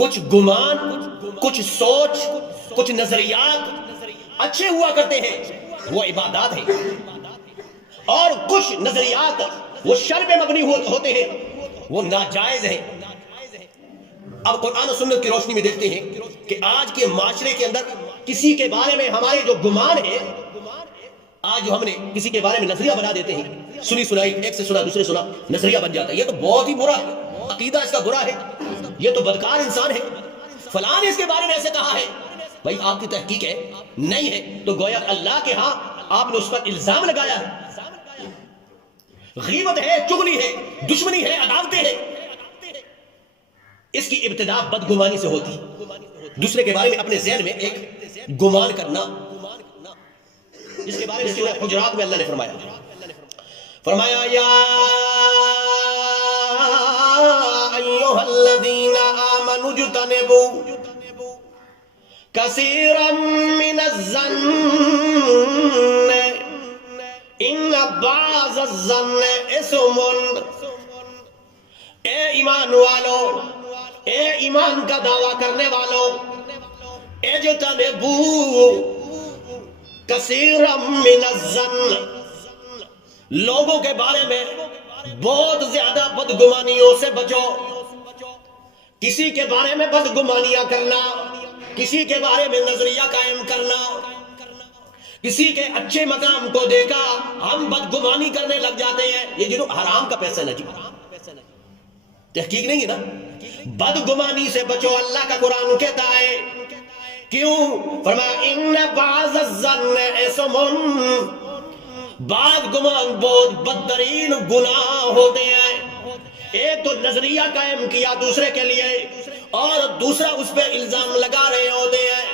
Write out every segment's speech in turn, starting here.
کچھ گمان، کچھ سوچ، کچھ نظریات اچھے ہوا کرتے ہیں، وہ عبادات ہیں، اور کچھ نظریات وہ شر میں مبنی ہوتے ہیں، وہ ناجائز ہیں۔ اب قرآن و سنت کی روشنی میں دیکھتے ہیں کہ آج کے معاشرے کے اندر کسی کے بارے میں ہمارے جو گمان ہے، آج جو ہم نے کسی کے بارے میں نظریہ بنا دیتے ہیں، سنی سنائی، ایک سے سنا دوسرے سنا، نظریہ بن جاتا ہے، یہ تو بہت ہی برا ہے، عقیدہ اس کا برا ہے، یہ تو بدکار انسان ہے، فلاں نے اس کے بارے میں ایسے کہا ہے۔ بھائی آپ کی تحقیق ہے نہیں ہے تو گویا اللہ کے ہاں آپ نے اس پر الزام لگایا ہے۔ غیبت ہے، چغلی ہے، دشمنی ہے، عداوتیں ہیں، اس کی ابتدا بدگمانی سے ہوتی، دوسرے کے بارے میں اپنے ذہن میں ایک گمان کرنا، جس کے بارے میں سورہ حجرات میں اللہ نے فرمایا یا ایھا الذین آمنوا اجتنبوا کثیرا من الظن ان بعض الظن اثم۔ اے ایمان والو، اے ایمان کا دعویٰ کرنے والو، اجتنبوا کثیرا من الظن، لوگوں کے بارے میں بہت زیادہ بدگمانیوں سے بچو۔ کسی کے بارے میں بدگمانیاں کرنا، کسی کے بارے میں نظریہ قائم کرنا، کسی کے اچھے مقام کو دیکھا ہم بدگمانی کرنے لگ جاتے ہیں، یہ جنہوں حرام کا پیسہ نہ جی، تحقیق نہیں ہے نا، بدگمانی سے بچو۔ اللہ کا قرآن کہتا ہے کیوں؟ فرمایا ان بعض الظن اثم، بعض گمان بہت بدترین گناہ ہوتے ہیں۔ ایک تو نظریہ قائم کیا دوسرے کے لیے، اور دوسرا اس پہ الزام لگا رہے ہوتے ہیں،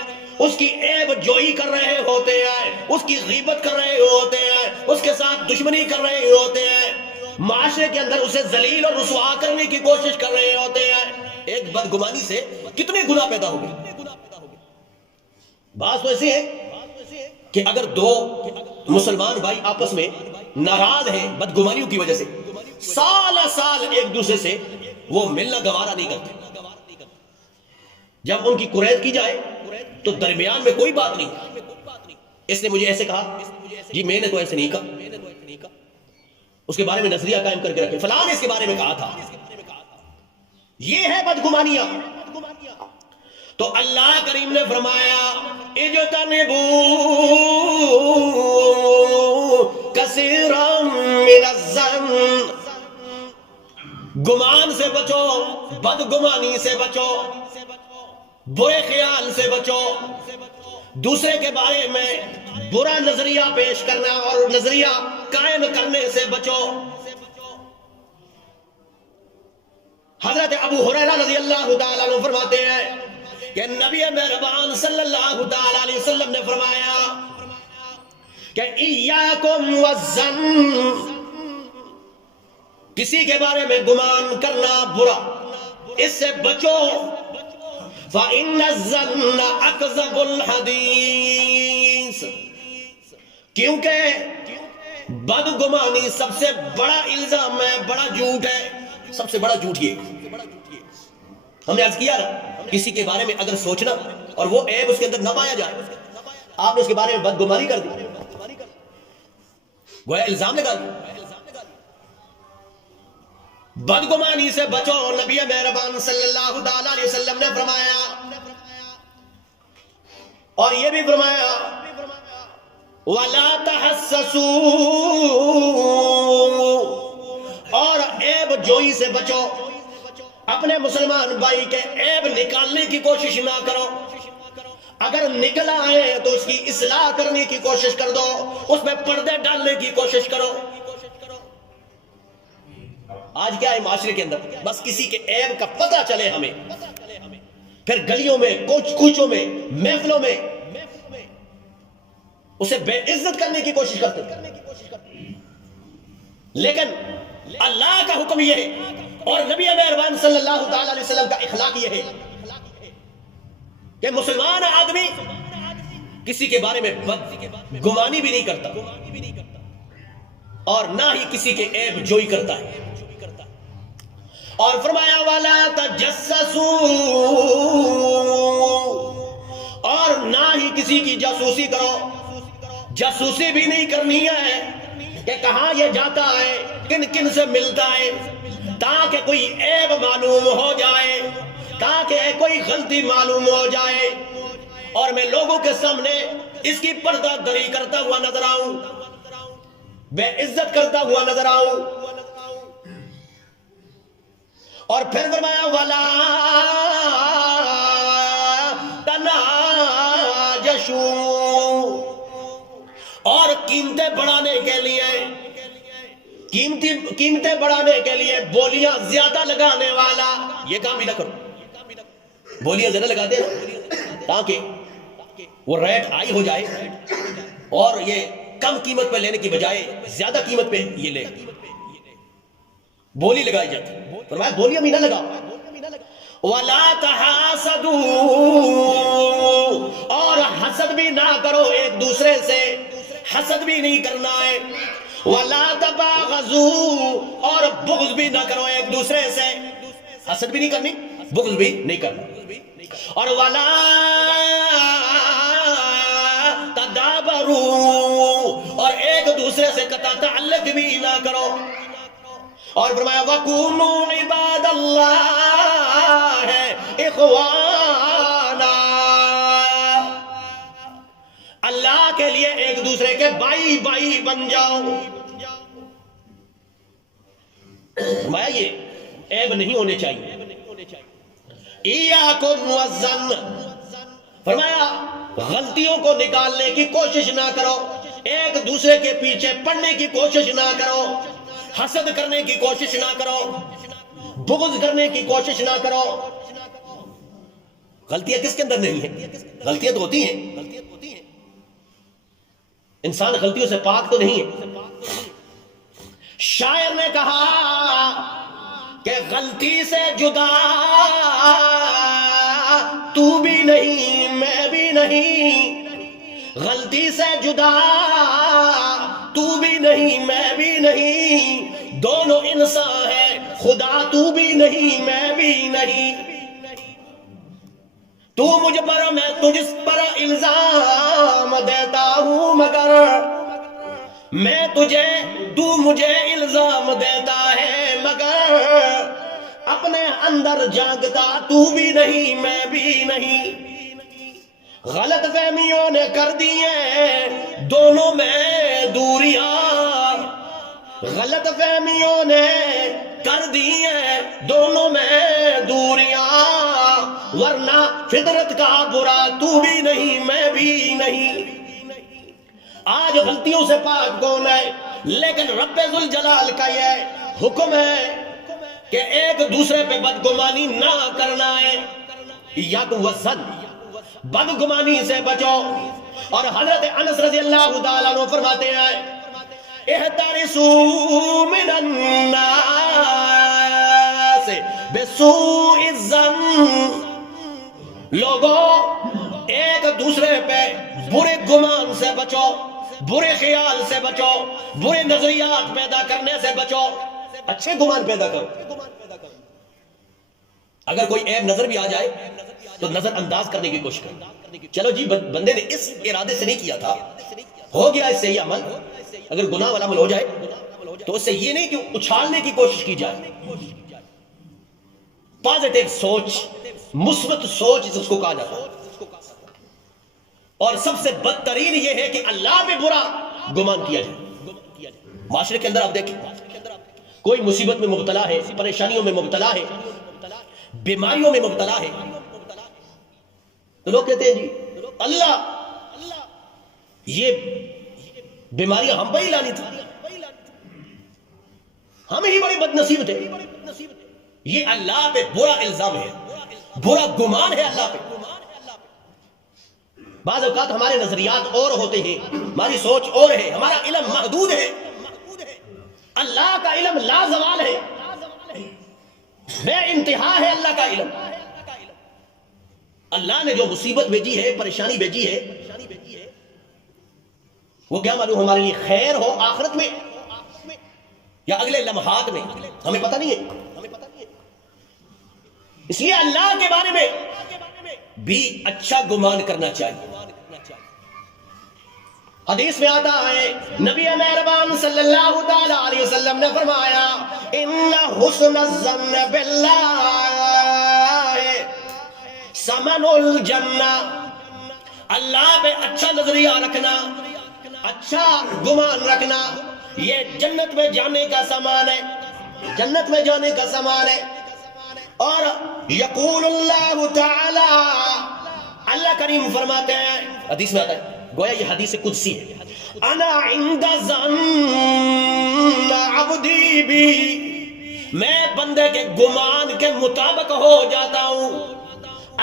اس کی عیب جوئی کر رہے ہوتے ہیں، اس کی غیبت کر رہے ہوتے ہیں، اس کے ساتھ دشمنی کر رہے ہوتے ہیں، معاشرے کے اندر اسے ذلیل اور رسوا کرنے کی کوشش کر رہے ہوتے ہیں۔ ایک بدگمانی سے کتنے گناہ پیدا ہو گئے۔ بات تو ایسے ہے کہ اگر دو مسلمان بھائی آپس میں ناراض ہیں بدگمانیوں کی وجہ سے، سال سال ایک دوسرے سے وہ ملنا گوارا نہیں کرتے، جب ان کی قرید کی جائے تو درمیان میں کوئی بات نہیں، اس نے مجھے ایسے کہا جی میں نے تو ایسے نہیں کہا، اس کے بارے میں نظریہ قائم کر کے رکھے، فلاں نے اس کے بارے میں کہا تھا، یہ ہے بدگمانیاں۔ تو اللہ کریم نے فرمایا اجتنبوا کثیرا من الظن، گمان سے بچو، بدگمانی سے بچو، برے خیال سے بچو، دوسرے کے بارے میں برا نظریہ پیش کرنا اور نظریہ قائم کرنے سے بچو۔ حضرت ابو ہریرہ رضی اللہ تعالیٰ عنہ فرماتے ہیں کہ نبی مہربان صلی اللہ تعالیٰ علیہ وسلم نے فرمایا کہ ایاکم والظن، کسی کے بارے میں گمان کرنا برا، اس سے بچو۔ فَإِنَّ الظَّنَّ أَكْذَبُ الْحَدِيثِ، کیونکہ بدگمانی سب سے بڑا الزام ہے، بڑا جھوٹ ہے، سب سے بڑا جھوٹ یہ۔ ہم نے عرض کیا نا، کسی کے بارے میں اگر سوچنا اور وہ عیب اس کے اندر نہ پایا جائے، آپ نے اس کے بارے میں بدگمانی کر دی، گویا الزام لگا دی۔ بدگمانی سے بچو، نبی مہربان صلی اللہ تعالی علیہ وسلم نے فرمایا، اور یہ بھی فرمایا وَلَا تَحَسَّسُوا، اور عیب جوئی سے بچو، اپنے مسلمان بھائی کے عیب نکالنے کی کوشش نہ کرو، اگر نکل آئے تو اس کی اصلاح کرنے کی کوشش کر دو، اس میں پردے ڈالنے کی کوشش کرو۔ آج کیا ہے معاشرے کے اندر، بس کسی کے عیب کا پتہ چلے ہمیں، پھر گلیوں میں، کوچوں میں، محفلوں میں اسے بے عزت کرنے کی کوشش کرتے ہیں۔ لیکن اللہ کا حکم یہ ہے اور نبی مہربان صلی اللہ تعالی علیہ وسلم کا اخلاق یہ ہے کہ مسلمان آدمی کسی کے بارے میں گمانی بھی نہیں کرتا اور نہ ہی کسی کے عیب جوئی کرتا ہے۔ اور فرمایا وَلَا تَجَسَّسُوا، جاسوسی بھی نہیں کرنی ہے کہ کہاں یہ جاتا ہے، کن کن سے ملتا ہے، تاکہ کوئی عیب معلوم ہو جائے، تاکہ کوئی غلطی معلوم ہو جائے اور میں لوگوں کے سامنے اس کی پردہ دری کرتا ہوا نظر آؤں، بے عزت کرتا ہوا نظر آؤں۔ اور پھر فرمایا وَلَا تَنَاجَشُوا، اور قیمتیں بڑھانے کے لیے، قیمتیں بڑھانے کے لیے بولیاں زیادہ لگانے والا یہ کام بھی نہ کرو۔ بولیاں زیادہ لگا دے تاکہ وہ ریٹ ہائی ہو جائے اور یہ کم قیمت پہ لینے کی بجائے زیادہ قیمت پہ یہ لے، بولی لگائی جاتی۔ فرمایا بولیاں بھی نہ لگاؤ۔ وَلَا تَحَاسَدُوا، اور حسد بھی نہ کرو ایک دوسرے سے، حسد بھی نہیں کرنا ہے۔ وَلَا تَبَاغَضُوا، اور بغض بھی نہ کرو ایک دوسرے سے، حسد بھی نہیں کرنی، بغض بھی نہیں کرنا۔ اور وَلَا تَدَابَرُوا، اور ایک دوسرے سے قطع تعلق بھی نہ کرو۔ اور فرمایا وَكُونُوا عِبَادَ اللَّهِ إِخْوَانًا، اللہ کے لیے ایک دوسرے کے بھائی بھائی بن جاؤ۔ فرمایا یہ عیب نہیں ہونے چاہیے۔ إِيَّاكُمْ وَالظَّنَّ، فرمایا غلطیوں کو نکالنے کی کوشش نہ کرو، ایک دوسرے کے پیچھے پڑنے کی کوشش نہ کرو، حسد کرنے کی کوشش نہ کرو، بغض کرنے کی کوشش نہ کرو۔ غلطیاں کس کے اندر نہیں ہیں؟ غلطیاں تو ہوتی ہیں، انسان غلطیوں سے پاک تو نہیں ہے۔ شاعر نے کہا کہ غلطی سے جدا تو بھی نہیں میں بھی نہیں، غلطی سے جدا تو بھی نہیں میں بھی نہیں، دونوں انسان ہیں، خدا تو بھی نہیں میں بھی نہیں، تو مجھ پر میں تجھ پر الزام دیتا ہوں مگر میں تجھے، تو مجھے الزام دیتا ہے مگر اپنے اندر جانگتا تو بھی نہیں میں بھی نہیں۔ غلط فہمیوں نے کر دی ہیں دونوں میں دوریاں، غلط فہمیوں نے کر دی ہیں دونوں میں دوریاں، ورنہ فطرت کا برا تو بھی نہیں میں بھی نہیں۔ آج غلطیوں سے پاک کون ہے؟ لیکن رب ذوالجلال کا یہ حکم ہے کہ ایک دوسرے پہ بدگمانی نہ کرنا ہے۔ یَدْ وَزَنْ، بدگمانی سے بچو۔ اور حضرت انس رضی اللہ تعالیٰ عنہ فرماتے ہیں احترسوا من الناس بسوء الظن، لوگوں ایک دوسرے پہ برے گمان سے بچو، برے خیال سے بچو، برے نظریات پیدا کرنے سے بچو، اچھے گمان پیدا کرو۔ اگر کوئی عیب نظر بھی آ جائے تو نظر انداز کرنے کی کوشش کرو، چلو جی بندے نے اس ارادے سے نہیں کیا تھا، ہو گیا اس سے یہ عمل، اگر گناہ والا عمل ہو جائے تو اس سے یہ نہیں کہ اچھالنے کی کوشش کی جائے۔ پازیٹیو سوچ، مثبت سوچ جس کو کہا جاتا ہے۔ اور سب سے بدترین یہ ہے کہ اللہ پہ برا گمان کیا جائے۔ معاشرے کے اندر آپ دیکھیں کوئی مصیبت میں مبتلا ہے، پریشانیوں میں مبتلا ہے، بیماریوں میں مبتلا ہے، تو لوگ کہتے ہیں جی اللہ یہ بیماریاں ہم پہ ہی لانی تھی، ہم ہی بڑے بدنصیب تھے۔ یہ اللہ پہ برا الزام ہے، برا گمان ہے اللہ پہ۔ بعض اوقات ہمارے نظریات اور ہوتے ہیں، ہماری سوچ اور ہے، ہمارا علم محدود ہے، اللہ کا علم لا زوال ہے، بے انتہا ہے اللہ کا علم۔ اللہ نے جو مصیبت بھیجی ہے، پریشانی بھیجی ہے، وہ کیا معلوم ہمارے لیے خیر ہو آخرت میں یا اگلے لمحات میں، ہمیں پتہ نہیں ہے۔ اس لیے اللہ کے بارے میں بھی اچھا گمان کرنا چاہیے۔ حدیث میں آتا ہے نبی مہربان صلی اللہ تعالی علیہ وسلم نے فرمایا ان حسن الظن باللہ ثمن الجنہ، اللہ پہ اچھا نظریہ رکھنا، اچھا گمان رکھنا، یہ جنت میں جانے کا سامان ہے، جنت میں جانے کا سامان ہے۔ اور یقول اللہ تعالی، اللہ کریم فرماتے ہیں، حدیث میں آتا ہے، گویا یہ حدیث قدسی ہے، انا عند ظن عبدی بی، میں بندے کے گمان کے مطابق ہو جاتا ہوں۔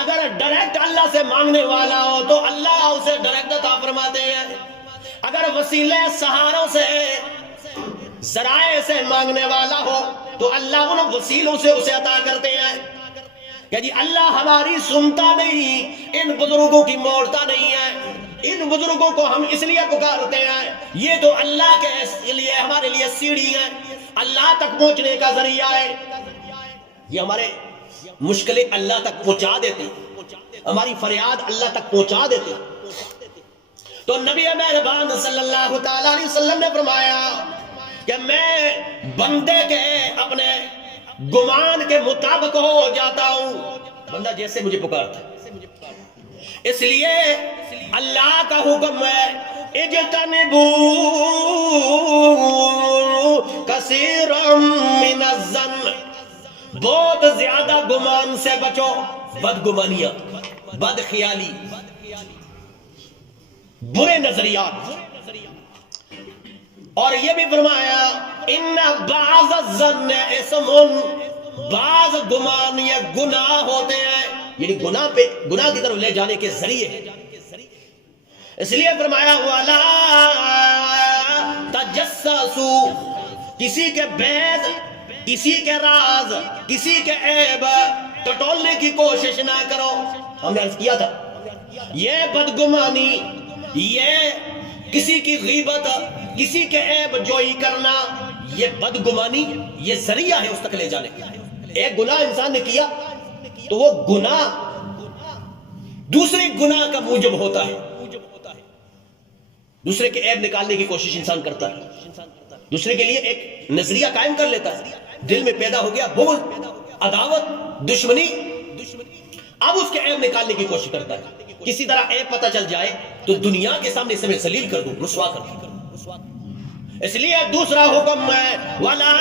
اگر ڈائریکٹ اللہ سے مانگنے والا ہو تو اللہ اسے ڈائریکٹ عطا فرماتے ہیں، اگر وسیلے سہاروں سے ذرائع سے مانگنے والا ہو تو اللہ ان وسیلوں سے اسے عطا کرتے ہیں کہ جی اللہ ہماری سنتا نہیں، ان بزرگوں کی موڑتا نہیں ہے، ان بزرگوں کو ہم اس لیے پکارتے ہیں، یہ تو اللہ کے لیے ہمارے لیے سیڑھی ہے، اللہ تک پہنچنے کا ذریعہ ہے، یہ ہمارے مشکلیں اللہ تک پہنچا دیتے، ہماری فریاد اللہ تک پہنچا دیتے۔ تو نبی مہربان صلی اللہ تعالی علیہ وسلم نے فرمایا کہ میں بندے کے اپنے گمان کے مطابق ہو جاتا ہوں، بندہ جیسے مجھے پکارتا ہے۔ اس لیے اللہ کا حکم ہے اجتنبوا کثیرا من الظن، بہت زیادہ گمان سے بچو، بدگمانیاں، بد خیالی، برے نظریات۔ اور یہ بھی فرمایا ان بعض الظن اسم، بعض گمان یہ گناہ ہوتے ہیں، یعنی گناہ کی طرف لے جانے کے ذریعے ہیں۔ اس لیے فرمایا وَلَا تَجَسَّسُوا، کسی کے بیض، کسی کے راز، کسی کے عیب ٹٹولنے کی کوشش نہ کرو۔ ہم نے عرض کیا تھا یہ بدگمانی، یہ کسی کی غیبت، کسی کے عیب جوئی کرنا، یہ بدگمانی، یہ ذریعہ ہے اس تک لے جانے کا۔ ایک گناہ انسان نے کیا تو وہ گناہ دوسرے گناہ کا موجب ہوتا ہے، دوسرے کے عیب نکالنے کی کوشش انسان کرتا ہے، دوسرے کے لیے ایک نظریہ قائم کر لیتا ہے، دل میں پیدا ہو گیا بغض، عداوت، دشمنی، اب اس کے عیب نکالنے کی کوشش کرتا ہے، کسی طرح عیب پتہ چل جائے تو دنیا کے سامنے اسے میں ذلیل کر دوں، رسوا کر دوں۔ اس لیے دوسرا حکم ہے وَلَا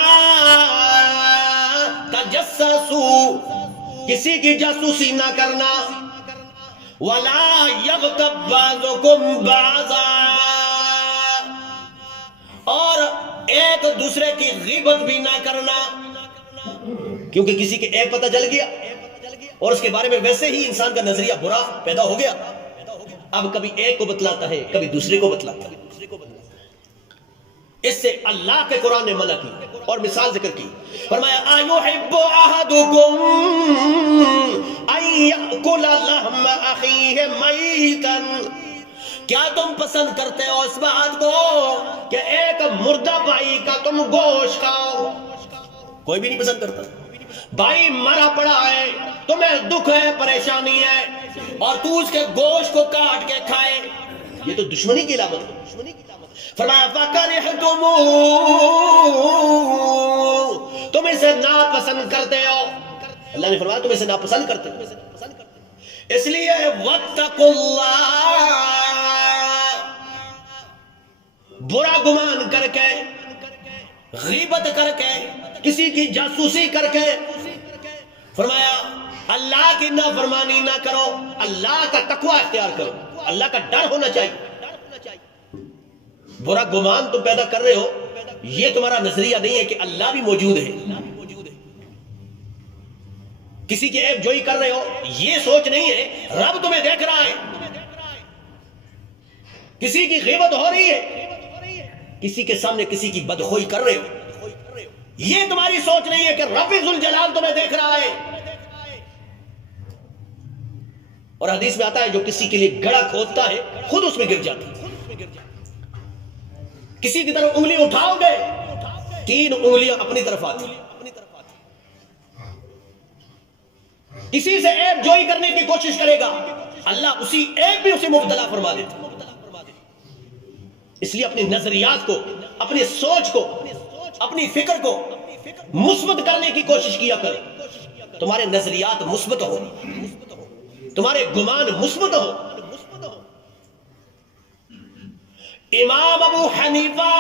تَجَسَّسُوا، کسی کی جاسوسی نہ کرنا، وَلَا يَغْتَبْ بَعْضُكُمْ بَعْضًا، اور ایک دوسرے کی غیبت بھی نہ کرنا، کیونکہ کسی کے عیب پتہ چل گیا اور اس کے بارے میں ویسے ہی انسان کا نظریہ برا پیدا ہو گیا، اب کبھی ایک کو بتلاتا ہے، کبھی دوسرے کو بتلاتا ہے۔ اس سے اللہ کے قرآن نے منع کی اور مثال ذکر کی، فرمایا أَيُحِبُّ أَحَدُكُمْ أَن يَأْكُلَ لَحْمَ أَخِيهِ مَيْتًا، کیا تم پسند کرتے ہو اس بات کو کہ ایک مردہ بھائی کا تم گوشت کھاؤ؟ کوئی بھی نہیں پسند کرتا۔ بھائی مرا پڑا ہے، تمہیں دکھ ہے، پریشانی ہے، اور تو اس کے گوشت کو کاٹ کے کھائے، یہ تو دشمنی کی علامت ہے۔ فرمایا فَكَرِهْتُمُوهُ، تم اسے ناپسند کرتے ہو، اللہ نے فرمایا تم اسے ناپسند کرتے ہو، اس لیے وَاتَّقُوا اللَّهَ، برا گمان کر کے، غیبت کر کے، کسی کی جاسوسی کر کے، فرمایا اللہ کی نافرمانی نہ کرو، اللہ کا تقوی اختیار کرو، اللہ کا ڈر ہونا چاہیے۔ برا گمان تم پیدا کر رہے ہو، یہ تمہارا نظریہ نہیں ہے کہ اللہ بھی موجود ہے۔ کسی کے عیب جوئی کر رہے ہو، یہ سوچ نہیں ہے رب تمہیں دیکھ رہا ہے۔ کسی کی غیبت ہو رہی ہے، کسی کے سامنے کسی کی بدخوئی کر رہے ہو، یہ تمہاری سوچ نہیں ہے کہ رب ذوالجلال تمہیں دیکھ رہا ہے۔ اور حدیث میں آتا ہے جو کسی کے لیے گڑھا کھودتا ہے خود اس میں گر جاتا ہے۔ کسی کی طرف انگلی اٹھاؤ گے، 3 انگلیاں اپنی طرف آتی، کسی سے عیب جوئی کرنے کی کوشش کرے گا، اللہ اسی عیب بھی اسے مبتلا فرما دیتا۔ اس لیے اپنے نظریات کو، اپنی سوچ کو، اپنی فکر کو مثبت کرنے کی کوشش کیا کرے۔ تمہارے نظریات مثبت ہو، تمہارے گمان مثبت ہو۔ امام ابو حنیفہ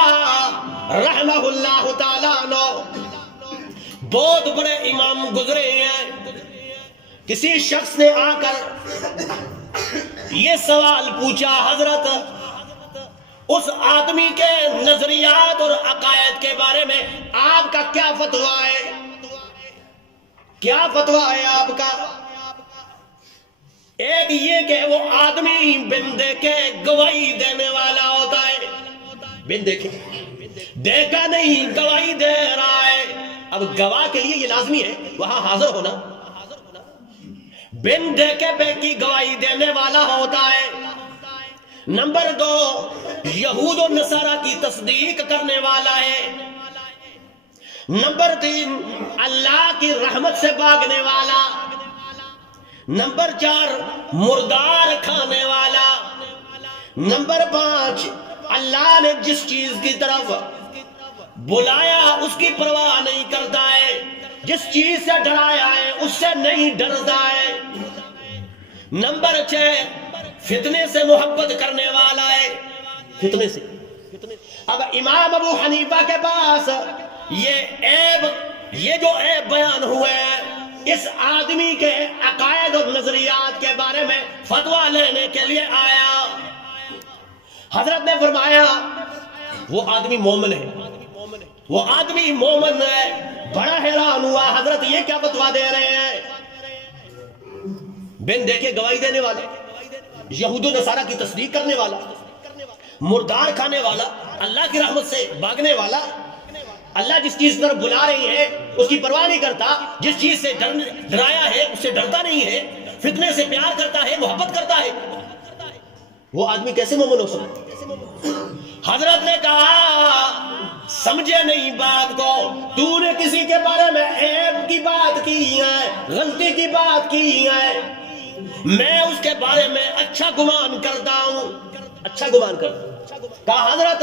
رحمہ اللہ تعالیٰ عنہ بہت بڑے امام گزرے ہیں۔ کسی شخص نے آ کر یہ سوال پوچھا، حضرت اس آدمی کے نظریات اور عقائد کے بارے میں آپ کا کیا فتویٰ ہے؟ کیا فتویٰ ہے آپ کا؟ ایک یہ کہ وہ آدمی بن دیکھے گواہی دینے والا ہوتا ہے، بن دیکھے دیکھا نہیں گواہی دے رہا ہے۔ اب گواہ کے لیے یہ لازمی ہے وہاں حاضر ہونا۔ بن دیکھے بے کی گواہی دینے والا ہوتا ہے۔ نمبر 2، یہود و نصارہ کی تصدیق کرنے والا ہے۔ نمبر 3، اللہ کی رحمت سے بھاگنے والا۔ نمبر 4، مردار کھانے والا۔ نمبر 5، اللہ نے جس چیز کی طرف بلایا اس کی پرواہ نہیں کرتا ہے، جس چیز سے ڈرایا ہے اس سے نہیں ڈرتا ہے۔ نمبر 6، فتنے سے محبت کرنے والا ہے، فتنے سے۔ اب امام ابو حنیفہ کے پاس یہ جو عیب بیان ہوئے ہیں، اس آدمی کے عقائد اور نظریات کے بارے میں فتویٰ لینے کے لیے آیا۔ حضرت نے فرمایا وہ آدمی مومن ہے، وہ آدمی مومن ہے۔ بڑا حیران ہوا، حضرت یہ کیا فتویٰ دے رہے ہیں؟ بن دیکھے گواہی دینے والا، یہود و نصارہ کی تصدیق کرنے والا، مردار کھانے والا، اللہ کی رحمت سے بھاگنے والا۔ اللہ جس چیز پر بلا رہی ہے اس کی پرواہ نہیں کرتا، جس چیز سے ڈرایا ہے اس سے ڈرتا نہیں ہے، فتنے سے پیار کرتا ہے، محبت کرتا ہے۔ وہ آدمی کیسے مومن ہو سکتا؟ حضرت نے کہا سمجھے نہیں بات کو، تو نے کسی کے بارے میں عیب کی بات کی ہے، غلطی کی بات کی ہے، میں اس کے بارے میں اچھا گمان کرتا ہوں، اچھا گمان کرتا ہوں۔ کہا حضرت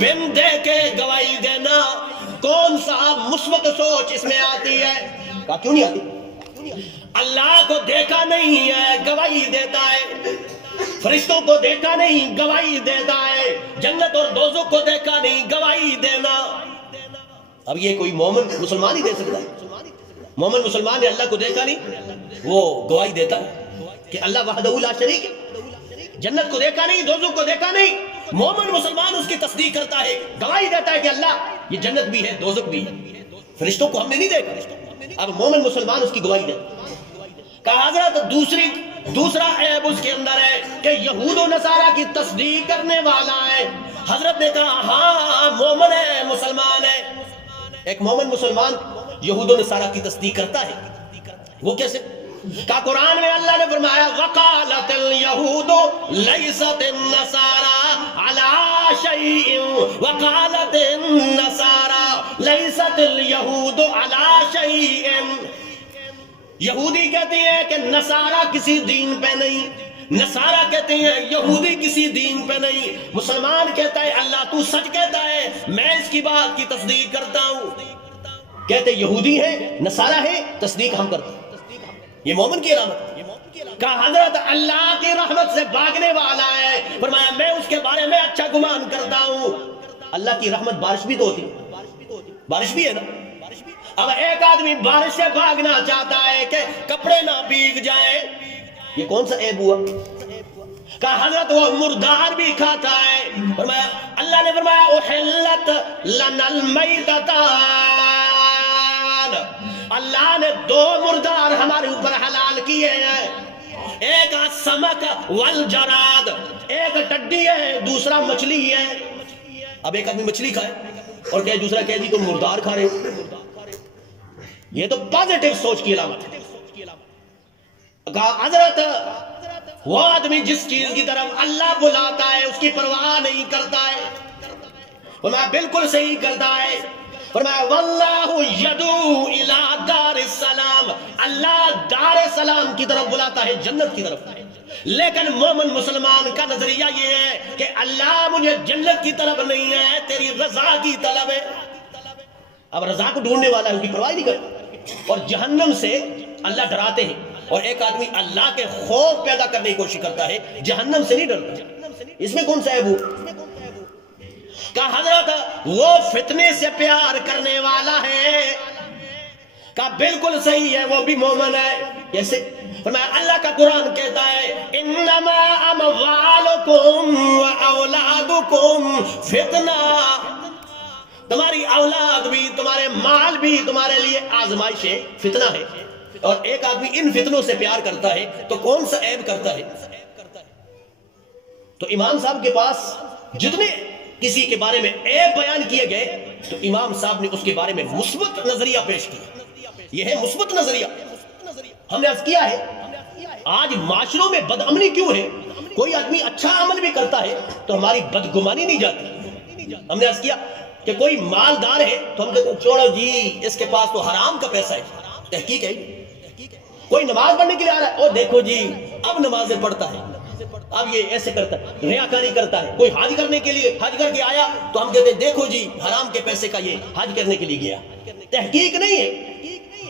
بن دے کے گواہی دینا کون سا مثبت سوچ اس میں آتی ہے؟ کہا کیوں نہیں آتی؟ اللہ کو دیکھا نہیں ہے گواہی دیتا ہے، فرشتوں کو دیکھا نہیں گواہی دیتا ہے، جنت اور دوزخ کو دیکھا نہیں گواہی دینا۔ اب یہ کوئی مومن مسلمان ہی دے سکتا ہے؟ مومن مسلمان نے اللہ کو دیکھا نہیں، وہ گواہی دیتا ہے کہ اللہ وحدہ لا شریک ہے۔ جنت کو دیکھا نہیں، دوزخ کو دیکھا نہیں، مومن مسلمان اس کی تصدیق کرتا ہے، گواہی دیتا ہے کہ اللہ یہ جنت بھی ہے، دوزخ بھی ہے، فرشتوں کو ہم نے نہیں دیکھا۔ اب مومن مسلمان اس کی گواہی دیتا ہے۔ کہا حضرت دوسرا عیب اس کے اندر ہے کہ یہود و نصارہ کی تصدیق کرنے والا ہے۔ حضرت نے کہا ہاں مومن ہے، مسلمان ہے۔ ایک مومن مسلمان یہود و نصارہ کی تصدیق کرتا ہے، وہ کیسے؟ کہ قرآن میں اللہ نے فرمایا وَقَالَتِ الْيَهُودُ لَيْسَتِ النَّصَارَى عَلَى شَيْءٍ وَقَالَتِ النَّصَارَى لَيْسَتِ الْيَهُودُ عَلَى شَيْءٍ۔ یہودی کہتے ہیں کہ نصارہ کسی دین پہ نہیں، نصارہ کہتے ہیں یہودی کسی دین پہ نہیں، مسلمان کہتا ہے اللہ تو سچ کہتا ہے، میں اس کی بات کی تصدیق کرتا ہوں۔ کہتے یہودی ہیں، نصارہ ہیں، تصدیق ہم کرتے ہیں۔ یہ مومن کی علامت۔ کہا حضرت اللہ کی رحمت سے بھاگنے والا ہے، فرمایا میں اس کے بارے میں اچھا گمان کرتا ہوں۔ اللہ کی رحمت بارش بھی تو ہوتی ہے، بارش بھی ہے نا۔ اب ایک آدمی بارش سے بھاگنا چاہتا ہے کہ کپڑے نہ بھیگ جائیں، یہ کون سا عیب ہوا؟ کہا حضرت وہ مردار بھی کھاتا ہے، فرمایا اللہ نے فرمایا احلت لنا المیتتان، اللہ نے 2 مردار ہمارے اوپر حلال کیے ہیں، ایک سمک والجراد، ایک ٹڈی ہے دوسرا مچھلی ہے۔ اب ایک آدمی مچھلی کھائے اور کہ دوسرا کہہ دی تم مردار کھا رہے ہو، یہ تو پازیٹیو سوچ کی علامت ہے۔ کہا حضرت وہ آدمی جس چیز کی طرف اللہ بلاتا ہے اس کی پرواہ نہیں کرتا ہے، فرمایا بالکل صحیح کرتا ہے۔ فرمایا واللہ یدعو الی دار دار السلام، اللہ دار السلام کی طرف بلاتا ہے، جنت کی طرف. لیکن مومن مسلمان کا نظریہ یہ ہے کہ اللہ مجھے جنت کی طرف نہیں ہے، تیری رضا کی طلب ہے. اب رضا کو ڈھونڈنے والا ہے، ان کی پرواہ نہیں کرتا. اور جہنم سے اللہ ڈراتے ہیں، اور ایک آدمی اللہ کے خوف پیدا کرنے کی کوشش کرتا ہے، جہنم سے نہیں ڈرتا. اس میں کون سا ہے وہ؟ کہا حضرت وہ فتنے سے پیار کرنے والا ہے. کہا بالکل صحیح ہے، وہ بھی مومن ہے. کیسے؟ فرمایا اللہ کا قرآن کہتا ہے انما اموالکم واولادکم فتنہ. تمہاری اولاد بھی، تمہارے مال بھی تمہارے لیے آزمائش ہے، فتنہ ہے. اور ایک آدمی ان فتنوں سے پیار کرتا ہے تو کون سا عیب کرتا ہے؟ تو امام صاحب کے پاس جتنے کسی کے بارے میں عیب بیان کیے گئے تو امام صاحب نے اس کے بارے میں مثبت نظریہ پیش کیا. یہ ہے مثبت نظریہ. ہم نے عرض کیا ہے آج معاشروں میں بد امنی کیوں ہے؟ کوئی آدمی اچھا عمل بھی کرتا ہے تو ہماری بدگمانی نہیں جاتی. ہم نے عرض کیا کہ کوئی مالدار ہے تو ہم کہتے ہیں چھوڑو جی اس کے پاس تو حرام کا پیسہ ہے. تحقیق ہے. کوئی نماز پڑھنے کے لیے آ رہا ہے، اور دیکھو جی اب نمازیں پڑھتا ہے، اب یہ ایسے کرتا ہے، ریاکاری کرتا ہے. کوئی حج کرنے کے لیے حج کر کے آیا تو ہم کہتے ہیں دیکھو جی حرام کے پیسے کا یہ حج کرنے کے لیے گیا. تحقیق نہیں ہے.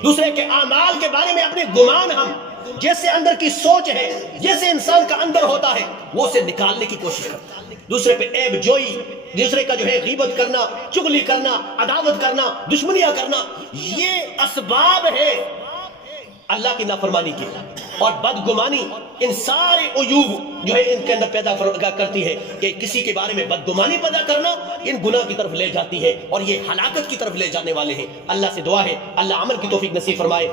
دوسرے کے اعمال کے بارے میں اپنے گمان، ہم جیسے اندر کی سوچ ہے، جیسے انسان کا اندر ہوتا ہے، وہ اسے نکالنے کی کوشش کرتا ہے. دوسرے پہ عیب جوئی، دوسرے کا جو ہے غیبت کرنا، چغلی کرنا، عداوت کرنا، دشمنیاں کرنا، یہ اسباب ہے اللہ کی نافرمانی کی. اور بدگمانی ان سارے عیوب جو ہے ان کے اندر پیدا کرتی ہے کہ کسی کے بارے میں بدگمانی پیدا کرنا ان گناہ کی طرف لے جاتی ہے، اور یہ ہلاکت کی طرف لے جانے والے ہیں. اللہ سے دعا ہے اللہ عمل کی توفیق نصیب فرمائے.